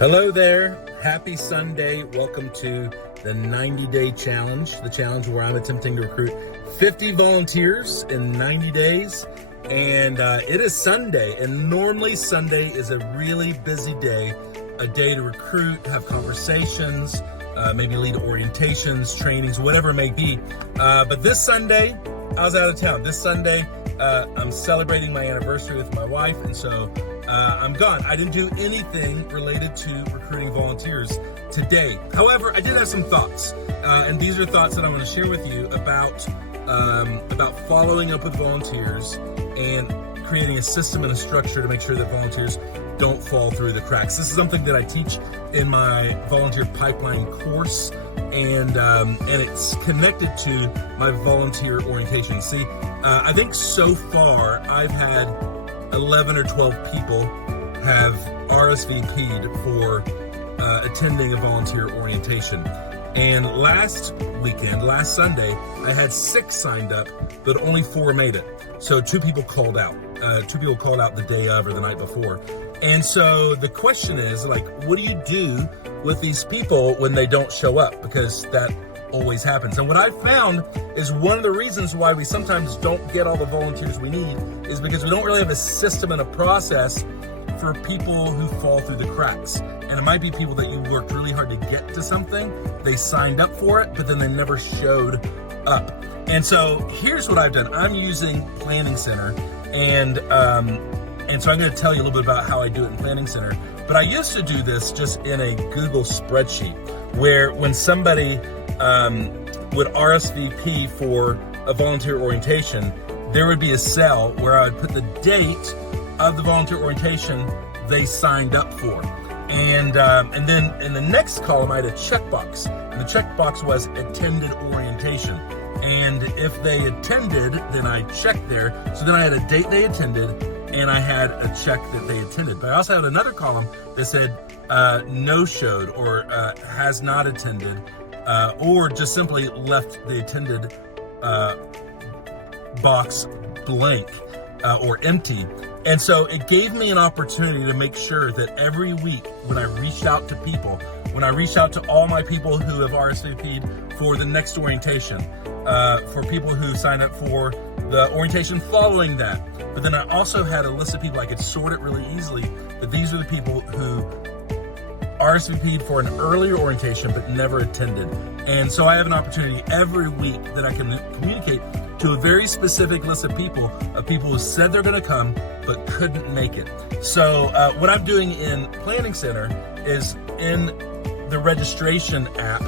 Hello there. Happy Sunday. Welcome to the 90-day challenge, the challenge where I'm attempting to recruit 50 volunteers in 90 days. And it is Sunday, and normally Sunday is a really busy day, a day to recruit, have conversations, maybe lead orientations, trainings, whatever it may be. But this Sunday, I was out of town. This Sunday, I'm celebrating my anniversary with my wife, and so I'm gone. I didn't do anything related to recruiting volunteers today. However, I did have some thoughts, and these are thoughts that I want to share with you about following up with volunteers and creating a system and a structure to make sure that volunteers don't fall through the cracks. This is something that I teach in my volunteer pipeline course, and it's connected to my volunteer orientation. See, I think so far I've had 11 or 12 people have RSVP'd for attending a volunteer orientation. And last Sunday, I had 6 signed up, but only 4 made it. So 2 people called out. 2 people called out the day of or the night before. And so the question is, like, what do you do with these people when they don't show up? Because that always happens. And what I found is one of the reasons why we sometimes don't get all the volunteers we need is because we don't really have a system and a process for people who fall through the cracks. And it might be people that you worked really hard to get to something, they signed up for it, but then they never showed up. And so here's what I've done. I'm using Planning Center, and so I'm going to tell you a little bit about how I do it in Planning Center. But I used to do this just in a Google spreadsheet, where when somebody would RSVP for a volunteer orientation, there would be a cell where I would put the date of the volunteer orientation they signed up for. And then in the next column, I had a checkbox. And the checkbox was attended orientation. And if they attended, then I checked there. So then I had a date they attended, and I had a check that they attended. But I also had another column that said no-showed or has not attended, or just simply left the attended box blank or empty. And so it gave me an opportunity to make sure that every week when I reached out to people, when I reached out to all my people who have RSVP'd for the next orientation, for people who signed up for the orientation following that. But then I also had a list of people I could sort it really easily, that these are the people who RSVP'd for an earlier orientation but never attended. And so I have an opportunity every week that I can communicate to a very specific list of people who said they're going to come but couldn't make it. So what I'm doing in Planning Center is in the registration app,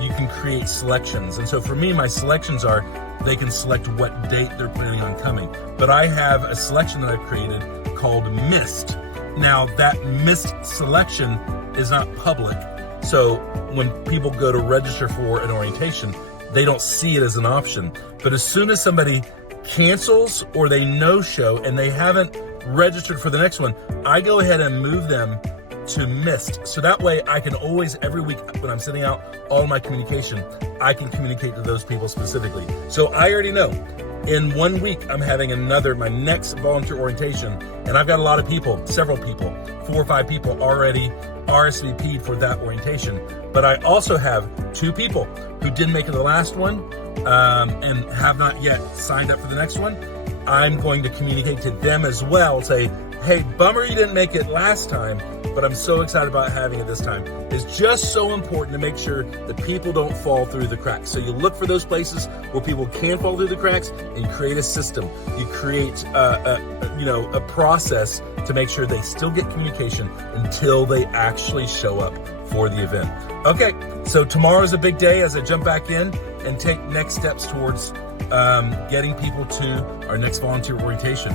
you can create selections. And so for me, my selections are, they can select what date they're planning on coming. But I have a selection that I've created called Missed. Now that missed selection is not public. So when people go to register for an orientation, they don't see it as an option. But as soon as somebody cancels or they no-show and they haven't registered for the next one, I go ahead and move them to Missed. So that way I can always, every week when I'm sending out all my communication, I can communicate to those people specifically. So I already know in 1 week I'm having my next volunteer orientation, and I've got a lot of people, several people, 4 or 5 people already RSVP'd for that orientation. But I also have 2 people who didn't make it to the last one and have not yet signed up for the next one. I'm going to communicate to them as well, say, hey, bummer you didn't make it last time, but I'm so excited about having it this time. It's just so important to make sure that people don't fall through the cracks. So you look for those places where people can fall through the cracks, and you create a system. You create a process to make sure they still get communication until they actually show up for the event. Okay, so tomorrow's a big day as I jump back in and take next steps towards getting people to our next volunteer orientation.